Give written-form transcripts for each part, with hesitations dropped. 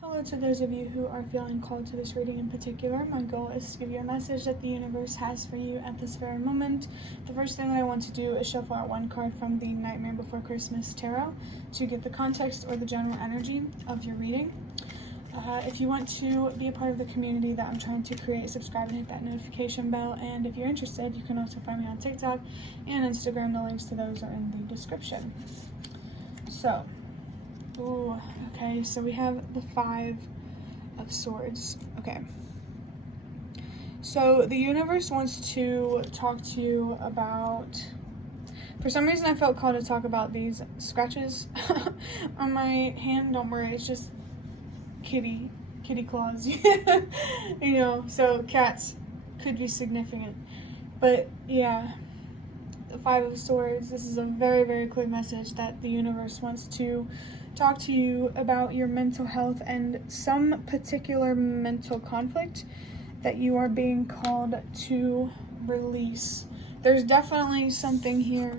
Hello to those of you who are feeling called to this reading in particular. My goal is to give you a message that the universe has for you at this very moment. The first thing that I want to do is shuffle out one card from the Nightmare Before Christmas Tarot to get the context or the general energy of your reading. If you want to be a part of the community that I'm trying to create, subscribe and hit that notification bell. And if you're interested, you can also find me on TikTok and Instagram. The links to those are in the description. So, okay, so we have the Five of Swords. Okay. So the universe wants to talk to you about, for some reason I felt called to talk about these scratches on my hand. Don't worry, it's just kitty claws. So cats could be significant. But yeah, the Five of Swords, this is a very, very clear message that the universe wants to talk to you about your mental health and some particular mental conflict that you are being called to release. There's definitely something here,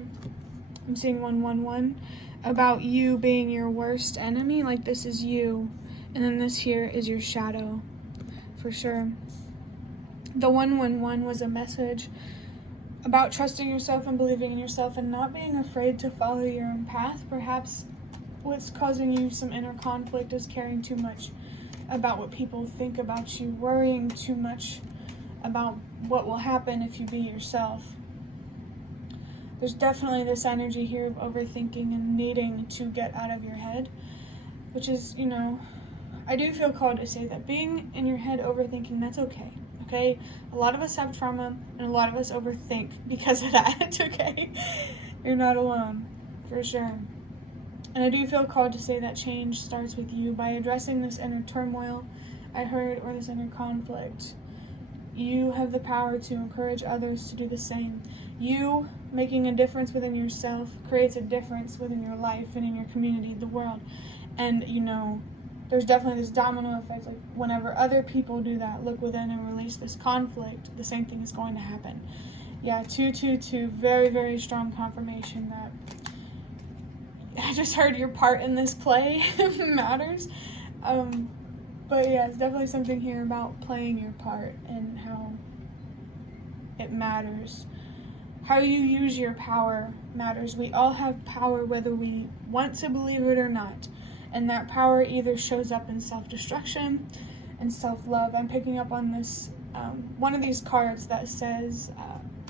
I'm seeing 111, about you being your worst enemy, like this is you, and then this here is your shadow, for sure. The 111 was a message about trusting yourself and believing in yourself and not being afraid to follow your own path. Perhaps what's causing you some inner conflict is caring too much about what people think about you, worrying too much about what will happen if you be yourself. There's definitely this energy here of overthinking and needing to get out of your head, which is, I do feel called to say that being in your head overthinking, that's okay. Okay? A lot of us have trauma and a lot of us overthink because of that, okay? You're not alone, for sure. And I do feel called to say that change starts with you by addressing this inner turmoil I heard, or this inner conflict. You have the power to encourage others to do the same. You making a difference within yourself creates a difference within your life and in your community, the world. And, there's definitely this domino effect. Like, whenever other people do that, look within and release this conflict, the same thing is going to happen. Yeah, 222, very, very strong confirmation that I just heard your part in this play matters. But yeah, it's definitely something here about playing your part and how it matters. How you use your power matters. We all have power whether we want to believe it or not. And that power either shows up in self-destruction and self-love. I'm picking up on this, one of these cards that says,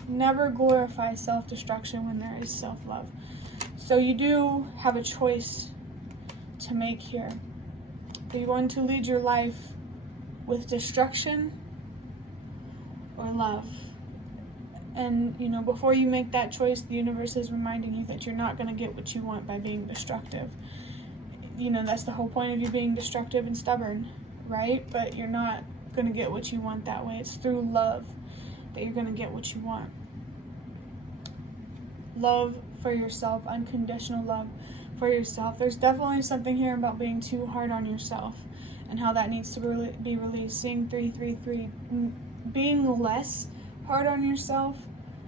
never glorify self-destruction when there is self-love. So you do have a choice to make here. Are you going to lead your life with destruction or love? And, before you make that choice, the universe is reminding you that you're not going to get what you want by being destructive. That's the whole point of you being destructive and stubborn, right? But you're not going to get what you want that way. It's through love that you're going to get what you want. Love for yourself, unconditional love for yourself. There's definitely something here about being too hard on yourself and how that needs to be released. Seeing 333, being less hard on yourself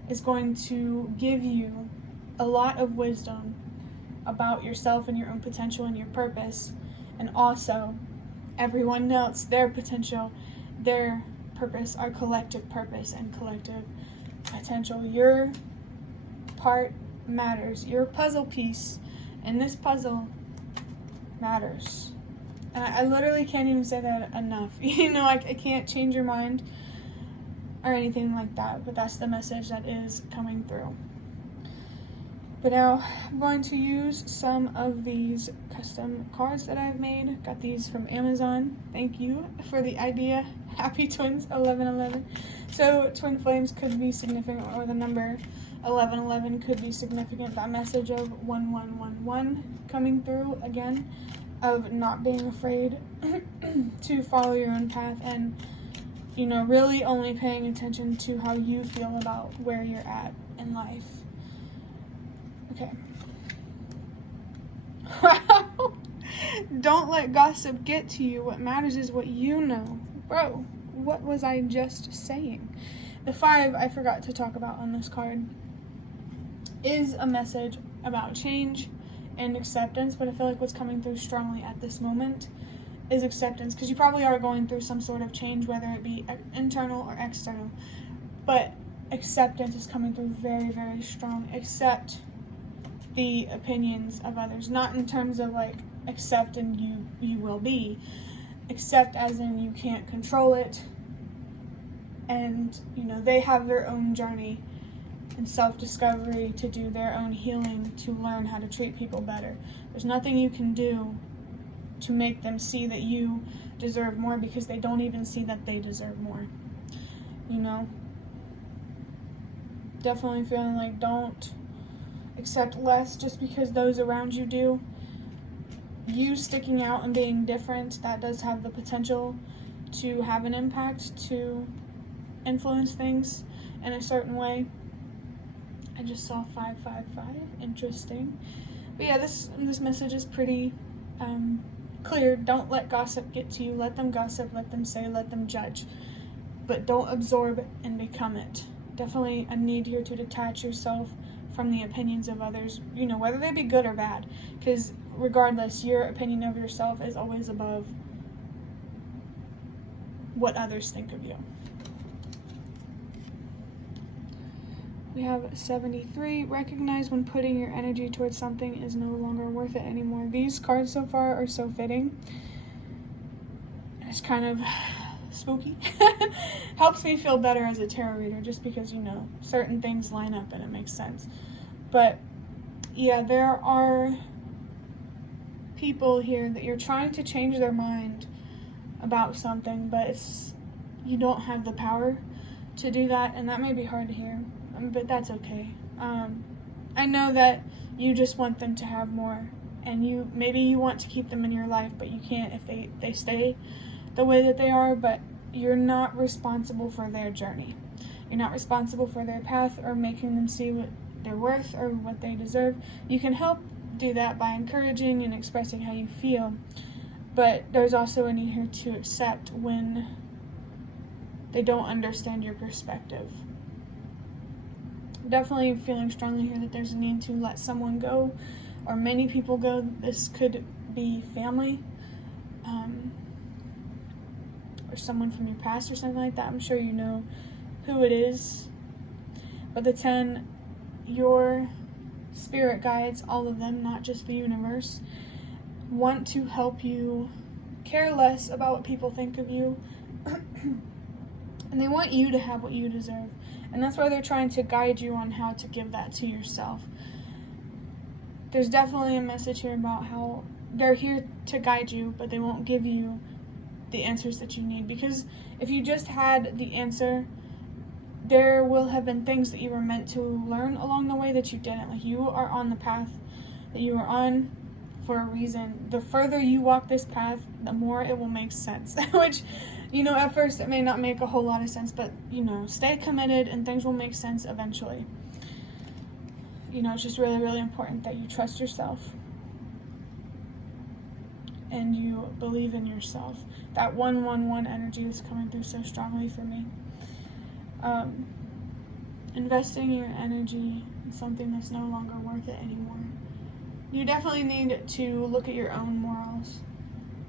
is going to give you a lot of wisdom about yourself and your own potential and your purpose, and also everyone else, their potential, their purpose, our collective purpose and collective potential. Your part matters. Your puzzle piece in this puzzle matters. And I literally can't even say that enough. I can't change your mind or anything like that, but that's the message that is coming through. But now I'm going to use some of these custom cards that I've made. Got these from Amazon. Thank you for the idea. Happy Twins 1111. So twin flames could be significant, or the number 1111 could be significant. That message of 1111 coming through again, of not being afraid to follow your own path and, really only paying attention to how you feel about where you're at in life. Okay. Wow. Don't let gossip get to you. What matters is what you know. Bro, what was I just saying? The 5 I forgot to talk about on this card is a message about change and acceptance, but I feel like what's coming through strongly at this moment is acceptance, because you probably are going through some sort of change, whether it be internal or external. But acceptance is coming through very, very strong. Accept the opinions of others, not in terms of like accept and you will be. Accept as in you can't control it, and they have their own journey and self-discovery to do, their own healing, to learn how to treat people better. There's nothing you can do to make them see that you deserve more, because they don't even see that they deserve more. Definitely feeling like don't accept less just because those around you do. You sticking out and being different, that does have the potential to have an impact, to influence things in a certain way. I just saw 555. Interesting. But yeah, this message is pretty clear. Don't let gossip get to you. Let them gossip, let them say, let them judge. But don't absorb and become it. Definitely a need here to detach yourself from the opinions of others, whether they be good or bad. Because regardless, your opinion of yourself is always above what others think of you. We have 73. Recognize when putting your energy towards something is no longer worth it anymore. These cards so far are so fitting. It's kind of spooky. Helps me feel better as a tarot reader, just because certain things line up and it makes sense. But yeah, there are people here that you're trying to change their mind about something, but you don't have the power to do that, and that may be hard to hear. But that's okay. I know that you just want them to have more, and maybe you want to keep them in your life, but you can't if they stay the way that they are. But you're not responsible for their journey. You're not responsible for their path or making them see what they're worth or what they deserve. You can help do that by encouraging and expressing how you feel, but there's also a need here to accept when they don't understand your perspective. Definitely feeling strongly here that there's a need to let someone go, or many people go. This could be family, or someone from your past or something like that. I'm sure you know who it is. But the 10, your spirit guides, all of them, not just the universe, want to help you care less about what people think of you. And they want you to have what you deserve. And that's why they're trying to guide you on how to give that to yourself. There's definitely a message here about how they're here to guide you, but they won't give you the answers that you need. Because if you just had the answer, there will have been things that you were meant to learn along the way that you didn't. Like, you are on the path that you are on for a reason. The further you walk this path, the more it will make sense. Which, at first it may not make a whole lot of sense, but, stay committed and things will make sense eventually. It's just really, really important that you trust yourself and you believe in yourself. That 111 energy is coming through so strongly for me. Investing your energy in something that's no longer worth it anymore. You definitely need to look at your own morals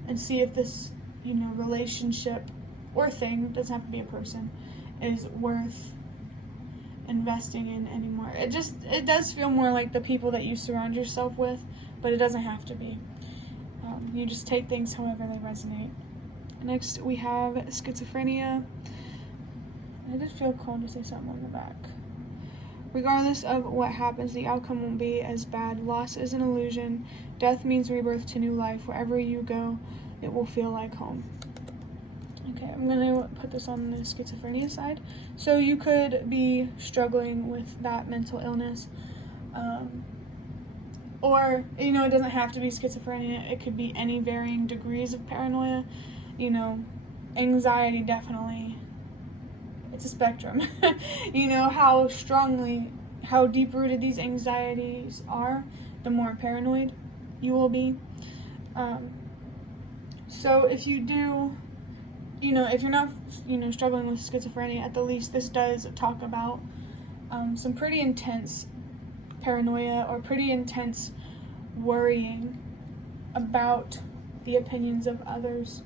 and see if this, relationship or thing, doesn't have to be a person, is worth investing in anymore. It does feel more like the people that you surround yourself with, but it doesn't have to be. You just take things however they resonate. Next, we have schizophrenia. I did feel called to say something on the back. Regardless of what happens, the outcome won't be as bad. Loss is an illusion. Death means rebirth to new life. Wherever you go, it will feel like home. Okay, I'm going to put this on the schizophrenia side. So you could be struggling with that mental illness. Or, it doesn't have to be schizophrenia. It could be any varying degrees of paranoia. Anxiety, definitely. It's a spectrum. How deep-rooted these anxieties are, the more paranoid you will be. So if you do, if you're not, struggling with schizophrenia, at the least this does talk about some pretty intense paranoia or pretty intense worrying about the opinions of others.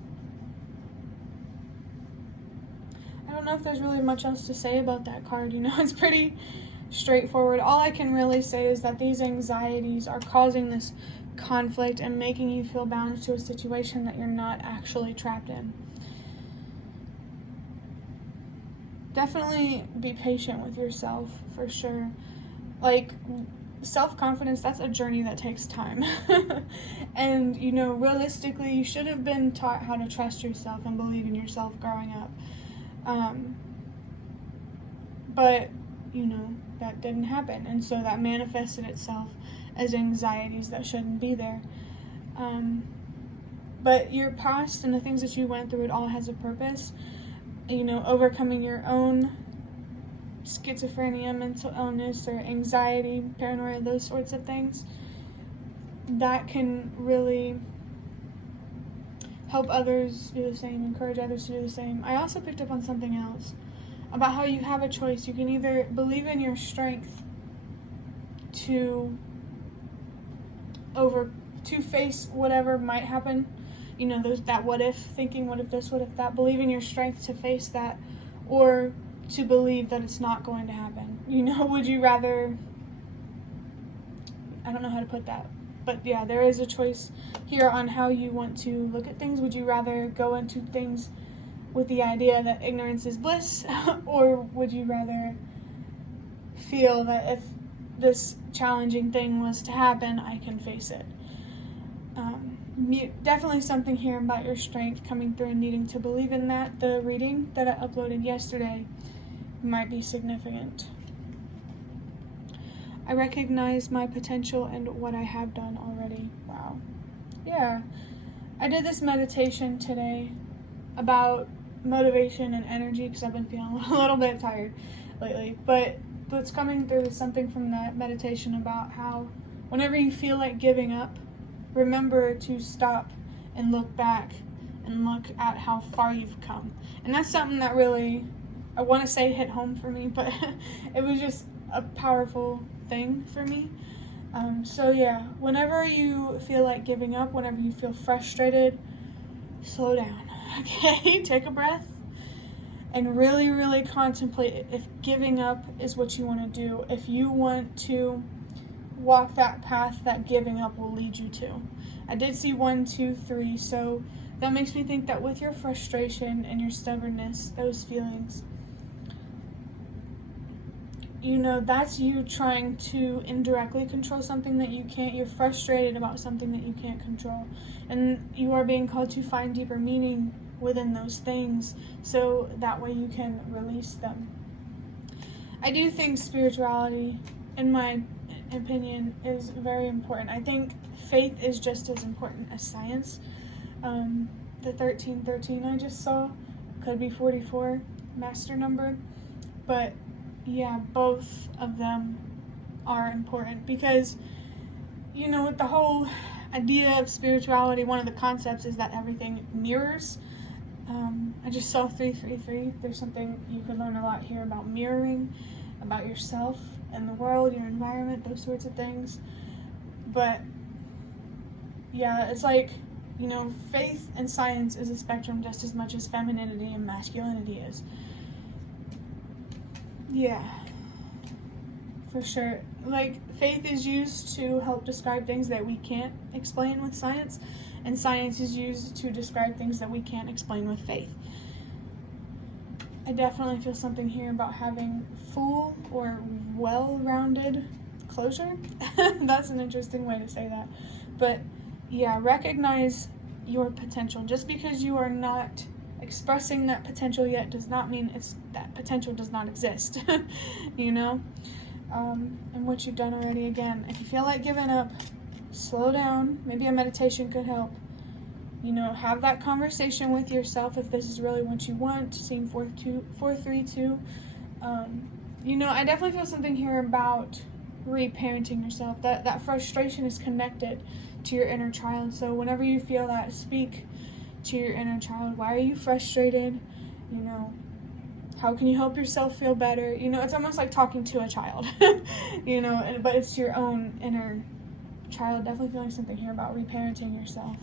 I don't know if there's really much else to say about that card. It's pretty straightforward. All I can really say is that these anxieties are causing this conflict and making you feel bound to a situation that you're not actually trapped in. Definitely be patient with yourself, for sure. Like, self-confidence, that's a journey that takes time. And, realistically, you should have been taught how to trust yourself and believe in yourself growing up. But, that didn't happen. And so that manifested itself as anxieties that shouldn't be there. But your past and the things that you went through, it all has a purpose. Overcoming your own schizophrenia, mental illness, or anxiety, paranoia, those sorts of things, that can really help others do the same, encourage others to do the same. I also picked up on something else about how you have a choice. You can either believe in your strength to face whatever might happen, that what if thinking, what if this, what if that, believe in your strength to face that, or to believe that it's not going to happen. Would you rather, I don't know how to put that, but yeah, there is a choice here on how you want to look at things. Would you rather go into things with the idea that ignorance is bliss, or would you rather feel that if this challenging thing was to happen, I can face it? Definitely something here about your strength coming through and needing to believe in that. The reading that I uploaded yesterday might be significant. I recognize my potential and what I have done already. Wow. Yeah. I did this meditation today about motivation and energy because I've been feeling a little bit tired lately. But what's coming through is something from that meditation about how whenever you feel like giving up, remember to stop and look back and look at how far you've come. And that's something that really, I want to say hit home for me, but it was just a powerful thing for me. So yeah, whenever you feel like giving up, whenever you feel frustrated, slow down, okay? Take a breath and really, really contemplate if giving up is what you want to do. If you want to walk that path that giving up will lead you to. I did see 1, 2, 3, so that makes me think that with your frustration and your stubbornness, those feelings, that's you trying to indirectly control something that you can't. You're frustrated about something that you can't control, and you are being called to find deeper meaning within those things so that way you can release them. I do think spirituality, in my opinion, is very important. I think faith is just as important as science. The 1313 I just saw could be 44 master number, but yeah, both of them are important because with the whole idea of spirituality, one of the concepts is that everything mirrors. I just saw 333. There's something you could learn a lot here about mirroring, about yourself and the world, your environment, those sorts of things. But yeah, it's like, faith and science is a spectrum just as much as femininity and masculinity is. Yeah, for sure. Like, faith is used to help describe things that we can't explain with science, and science is used to describe things that we can't explain with faith. I definitely feel something here about having full or well-rounded closure. That's an interesting way to say that. But yeah, recognize your potential. Just because you are not expressing that potential yet does not mean that potential does not exist. And what you've done already. Again, if you feel like giving up, slow down. Maybe a meditation could help. Have that conversation with yourself if this is really what you want. Scene 432. I definitely feel something here about reparenting yourself. That frustration is connected to your inner child. So whenever you feel that, speak to your inner child. Why are you frustrated? How can you help yourself feel better? It's almost like talking to a child, but it's your own inner child. Definitely feeling something here about reparenting yourself.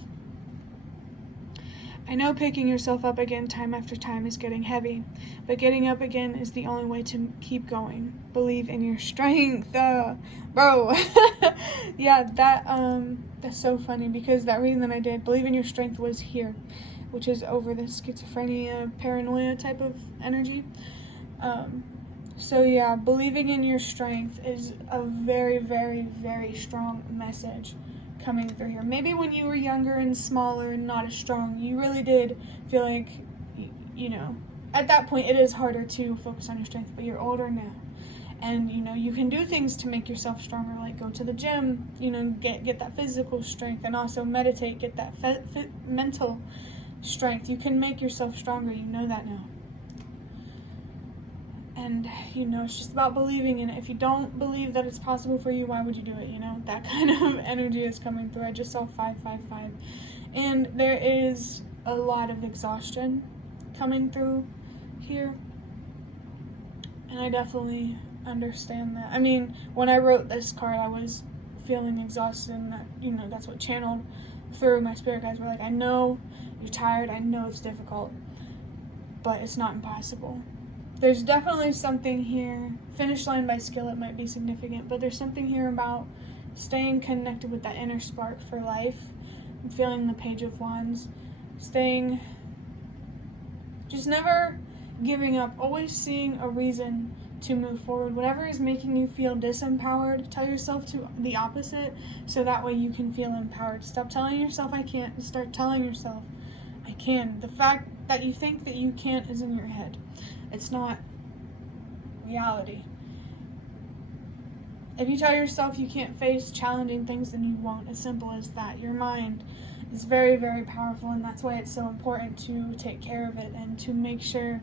I know picking yourself up again time after time is getting heavy, but getting up again is the only way to keep going. Believe in your strength. Bro. Yeah, that's so funny, because that reading that I did, believe in your strength, was here, which is over the schizophrenia, paranoia type of energy. So yeah, believing in your strength is a very, very, very strong message coming through here. Maybe when you were younger and smaller and not as strong, you really did feel like, at that point it is harder to focus on your strength, but you're older now. And, you can do things to make yourself stronger, like go to the gym, get that physical strength, and also meditate, get that mental strength. You can make yourself stronger, you know that now. And, it's just about believing in it. If you don't believe that it's possible for you, why would you do it, That kind of energy is coming through. I just saw 555. And there is a lot of exhaustion coming through here. And I definitely understand that. I mean, when I wrote this card, I was feeling exhausted, and that, that's what channeled through my spirit guides. Were like, I know you're tired, I know it's difficult, but it's not impossible. There's definitely something here. Finish line by Skillet might be significant, but there's something here about staying connected with that inner spark for life. I'm feeling the Page of Wands. Just never giving up, always seeing a reason to move forward. Whatever is making you feel disempowered, tell yourself to the opposite, so that way you can feel empowered. Stop telling yourself I can't, and start telling yourself I can. The fact that you think that you can't is in your head. It's not reality. If you tell yourself you can't face challenging things, then you won't. As simple as that. Your mind is very, very powerful, and that's why it's so important to take care of it and to make sure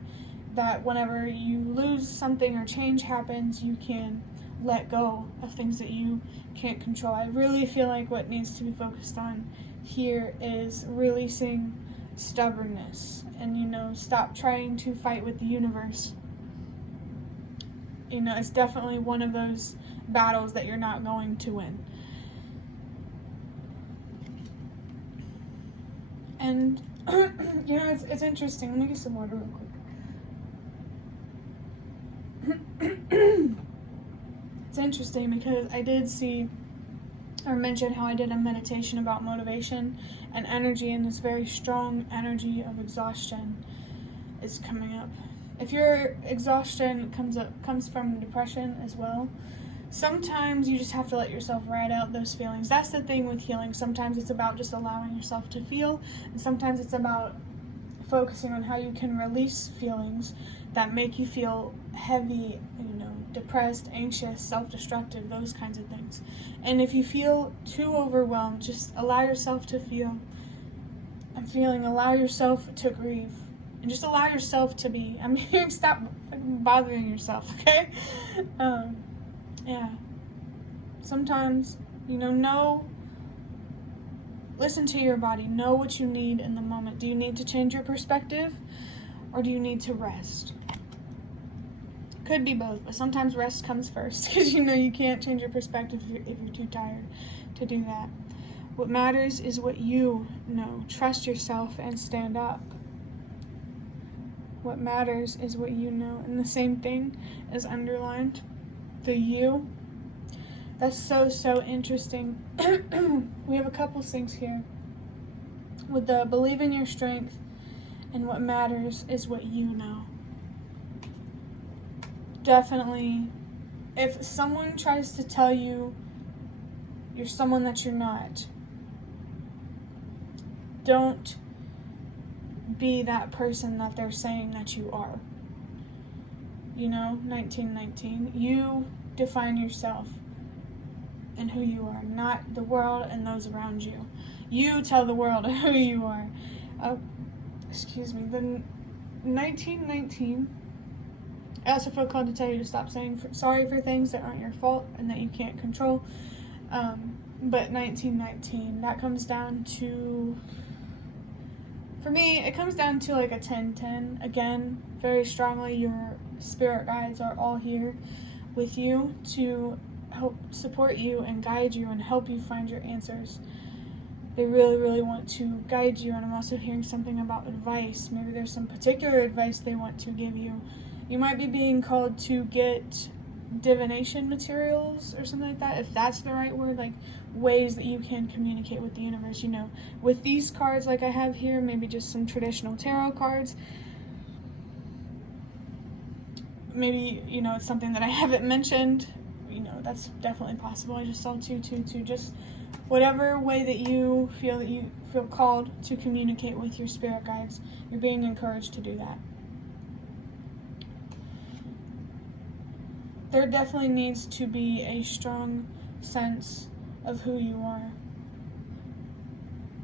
that whenever you lose something or change happens, you can let go of things that you can't control. I really feel like what needs to be focused on here is releasing stubbornness and, stop trying to fight with the universe. It's definitely one of those battles that you're not going to win. And, it's interesting. Let me get some water real quick. It's interesting because I did see or mention how I did a meditation about motivation and energy, and this very strong energy of exhaustion is coming up. If your exhaustion comes from depression as well, sometimes you just have to let yourself ride out those feelings. That's the thing with healing. Sometimes it's about just allowing yourself to feel, and sometimes it's about focusing on how you can release feelings that make you feel heavy, depressed, anxious, self-destructive, those kinds of things. And if you feel too overwhelmed, just allow yourself to feel. Allow yourself to grieve, and just allow yourself to be. Stop bothering yourself, okay? Yeah. Sometimes, listen to your body. Know what you need in the moment. Do you need to change your perspective, or do you need to rest? Could be both, but sometimes rest comes first, because you can't change your perspective if you're too tired to do that. What matters is what you know. Trust yourself and stand up. What matters is what you know. And the same thing is underlined. The you. That's so interesting. We have a couple things here. With the believe in your strength, and what matters is what you know. Definitely, if someone tries to tell you you're someone that you're not, don't be that person that they're saying that you are. 1919. You define yourself and who you are, not the world and those around you. You tell the world who you are. The 1919. I also feel called to tell you to stop saying sorry for things that aren't your fault and that you can't control. But 1919, that comes down to, for me, it comes down to like a 10-10. Again, very strongly, your spirit guides are all here with you to help support you and guide you and help you find your answers. they really, really want to guide you. And I'm also hearing something about advice. Maybe there's some particular advice they want to give you. You might be being called to get divination materials or something like that, if that's the right word, like ways that you can communicate with the universe. With these cards like I have here, maybe just some traditional tarot cards. Maybe, it's something that I haven't mentioned. That's definitely possible. I just saw 222. Just whatever way that you feel called to communicate with your spirit guides, you're being encouraged to do that. There definitely needs to be a strong sense of who you are.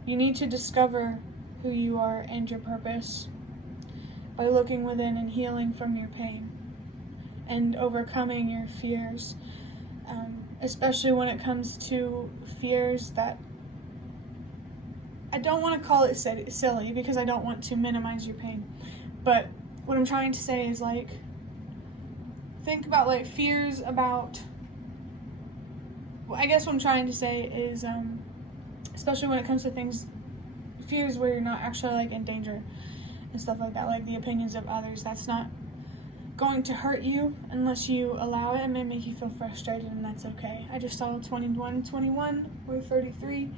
You need to discover who you are and your purpose by looking within and healing from your pain and overcoming your fears, especially when it comes to fears that, I don't want to call it silly because I don't want to minimize your pain, but what I'm trying to say is, like, think about, like, fears about, I guess what I'm trying to say is, especially when it comes to fears where you're not actually, like, in danger and stuff like that, like the opinions of others. That's not going to hurt you unless you allow it. It may make you feel frustrated, and that's okay. I just saw 21 or 33.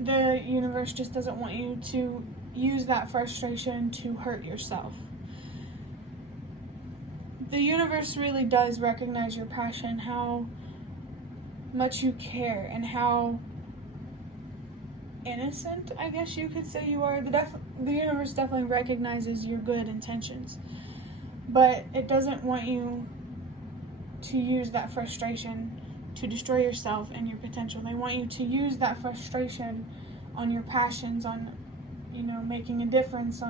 The universe just doesn't want you to use that frustration to hurt yourself. The universe really does recognize your passion, how much you care, and how innocent, I guess you could say, you are. The universe definitely recognizes your good intentions, but it doesn't want you to use that frustration to destroy yourself and your potential. They want you to use that frustration on your passions, on making a difference.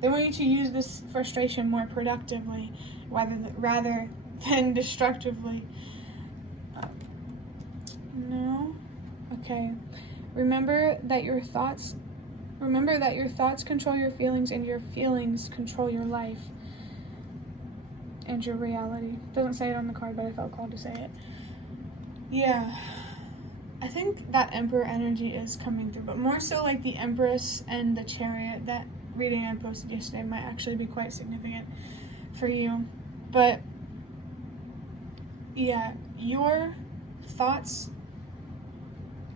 They want you to use this frustration more productively rather than destructively. No? Okay. Remember that your thoughts control your feelings, and your feelings control your life and your reality. It doesn't say it on the card, but I felt called to say it. Yeah. I think that Emperor energy is coming through, but more so like the Empress and the Chariot. That reading I posted yesterday might actually be quite significant for you. But yeah, your thoughts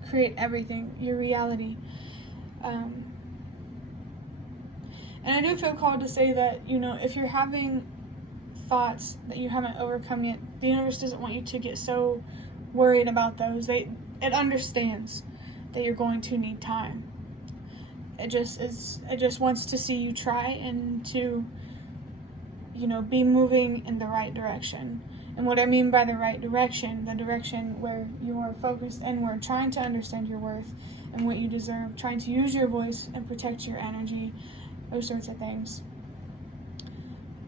create everything, your reality. And I do feel called to say that, if you're having thoughts that you haven't overcome yet, the universe doesn't want you to get so worried about those. It understands that you're going to need time. It just wants to see you try and to, be moving in the right direction. And what I mean by the right direction, the direction where you are focused inward, trying to understand your worth and what you deserve, trying to use your voice and protect your energy, those sorts of things.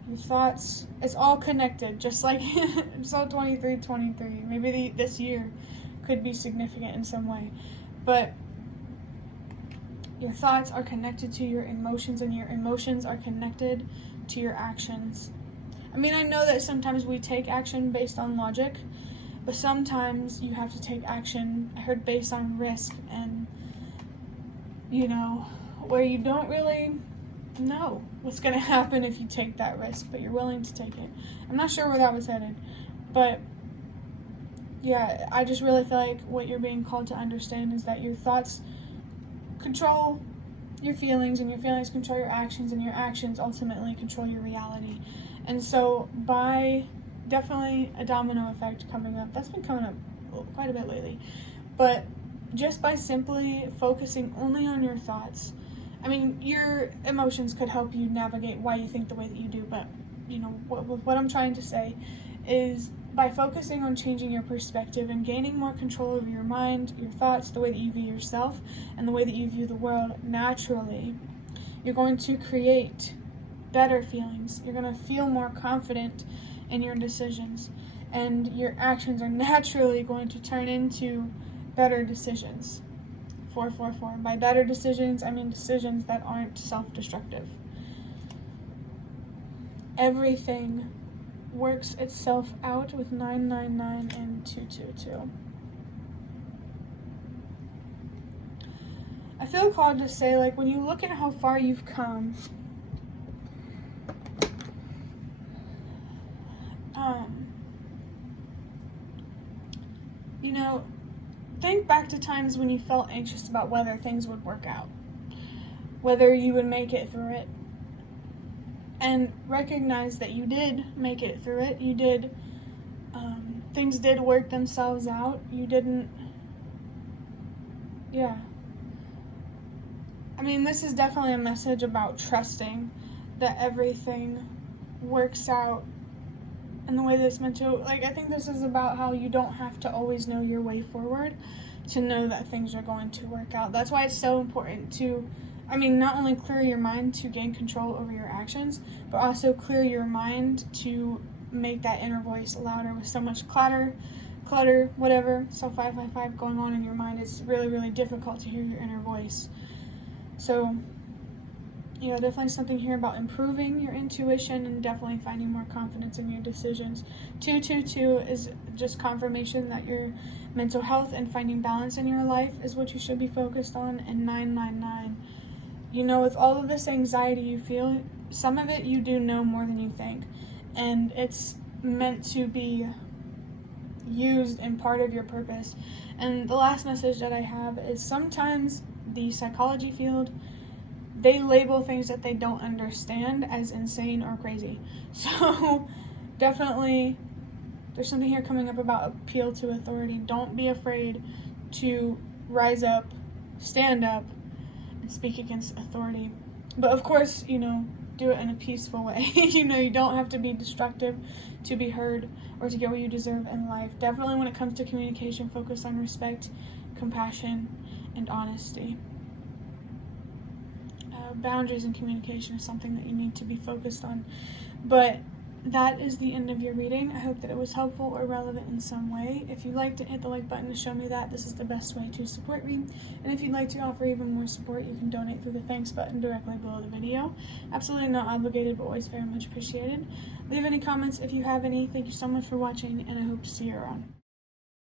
Your thoughts, it's all connected, just like it's all 23. Maybe this year could be significant in some way, but your thoughts are connected to your emotions, and your emotions are connected to your actions. I mean, I know that sometimes we take action based on logic, but sometimes you have to take action, I heard, based on risk, and where you don't really know what's going to happen if you take that risk, but you're willing to take it. I'm not sure where that was headed, but yeah, I just really feel like what you're being called to understand is that your thoughts control your feelings, and your feelings control your actions, and your actions ultimately control your reality. And so by definitely a domino effect coming up, that's been coming up quite a bit lately, but just by simply focusing only on your thoughts, I mean, your emotions could help you navigate why you think the way that you do, but what I'm trying to say is, by focusing on changing your perspective and gaining more control over your mind, your thoughts, the way that you view yourself, and the way that you view the world naturally, you're going to create better feelings. You're going to feel more confident in your decisions, and your actions are naturally going to turn into better decisions. 444. By better decisions, I mean decisions that aren't self-destructive. Everything works itself out with 999 and 222. I feel called to say, like, when you look at how far you've come, you know, think back to times when you felt anxious about whether things would work out, whether you would make it through it, and recognize that you did make it through it. You did, things did work themselves out. You didn't, yeah. I mean, this is definitely a message about trusting that everything works out in the way that it's meant to. Like, I think this is about how you don't have to always know your way forward to know that things are going to work out. That's why it's so important to, not only clear your mind to gain control over your actions, but also clear your mind to make that inner voice louder. With so much clutter, whatever, so 555 going on in your mind, it's really, really difficult to hear your inner voice. So, definitely something here about improving your intuition and definitely finding more confidence in your decisions. 222 is just confirmation that your mental health and finding balance in your life is what you should be focused on. And 999, with all of this anxiety you feel, some of it you do know more than you think. And it's meant to be used in part of your purpose. And the last message that I have is sometimes the psychology field, they label things that they don't understand as insane or crazy. So definitely there's something here coming up about appeal to authority. Don't be afraid to rise up, stand up, and speak against authority. But of course, do it in a peaceful way. You don't have to be destructive to be heard or to get what you deserve in life. Definitely when it comes to communication, focus on respect, compassion, and honesty. Boundaries in communication is something that you need to be focused on. But that is the end of your reading. I hope that it was helpful or relevant in some way. If you'd like to hit the like button to show me that, this is the best way to support me. And if you'd like to offer even more support, you can donate through the thanks button directly below the video. Absolutely not obligated, but always very much appreciated. Leave any comments if you have any. Thank you so much for watching, and I hope to see you around.